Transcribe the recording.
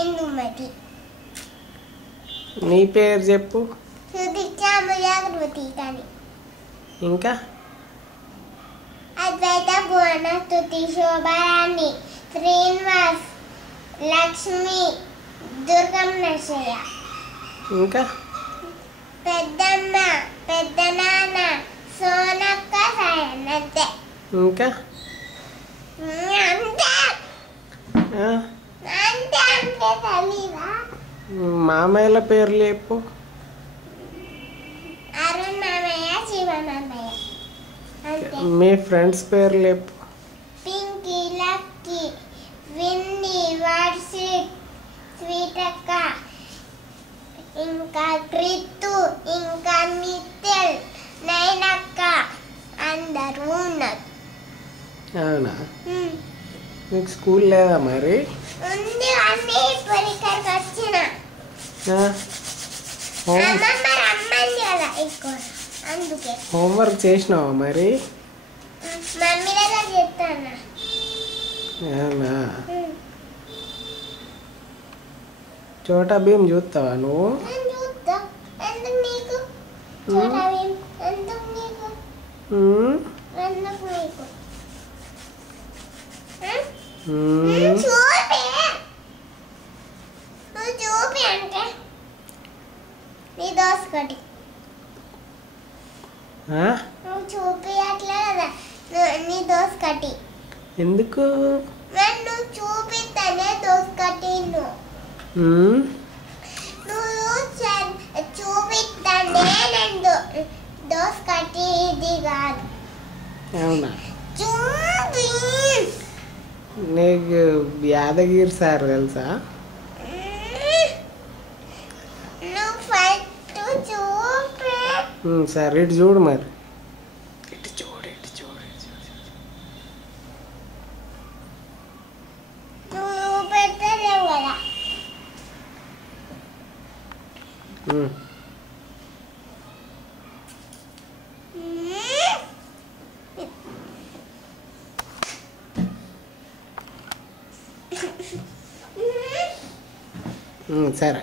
ఇందుమతి. నీ పేరు చెప్పు. ఇంకా అద్వైత భువన స్తుతి శోభారాణి శ్రీనివాస్ లక్ష్మి దుర్గం నరసయ్య. ఇంకా పెద్దమ్మ పెద్దనాన్న సోనక్క సాయనంతే. ఇంకా అంతే అంతే అంతే తెలీవా? మామయ్యల పేర్లు చెప్పు. అరుణ్ మామయ్య శివ మామయ్య అంతే. మీ ఫ్రెండ్స్ పేర్లు చెప్పు. పింకీ లక్కీ విన్నీ వర్షిత్ స్వీటక్క ఇంకా క్రిత్తు ఇంకా మిత్తెల్ నైనక్క అందరూ ఉన్నారు. అవునా? మీకు స్కూల్ లేదా మరి? ఉంది అన్నీ ఇప్పుడు ఇక్కడికి వచ్చిన అమ్మమ్మ రమ్మంది కదా ఎక్కువ అందుకే. హోంవర్క్ చేసినావా మరి? మమ్మీ దగ్గర చెప్తాను. అవునా? చోటా భీమ్ చూస్తావా నువ్వు? చూస్తా. ఎందుకు నీకు? చోటా భీమ్ ఎందుకు నీకు? ఎందుకు నీకు? చూపి నువ్వు చూపి అంటే నీ దోసకటి నువ్వు చూపియట్లే కదా నీ దోసకటి. ఎందుకు? నువ్వు చూపిస్తానే దోసకటి. నువ్వు చూపిస్తానే నేను దోసకటి ఇది కాదు. అవునా? చూపి. నీకు యాదగిరి సార్ తెలుసా? నువ్వు ఫస్ట్ చూపి. సరే ఇటు చూడు మరి. ఇటు చూడు ఇటు చూడు. నువ్వు పెట్టలేవు కదా. సరే.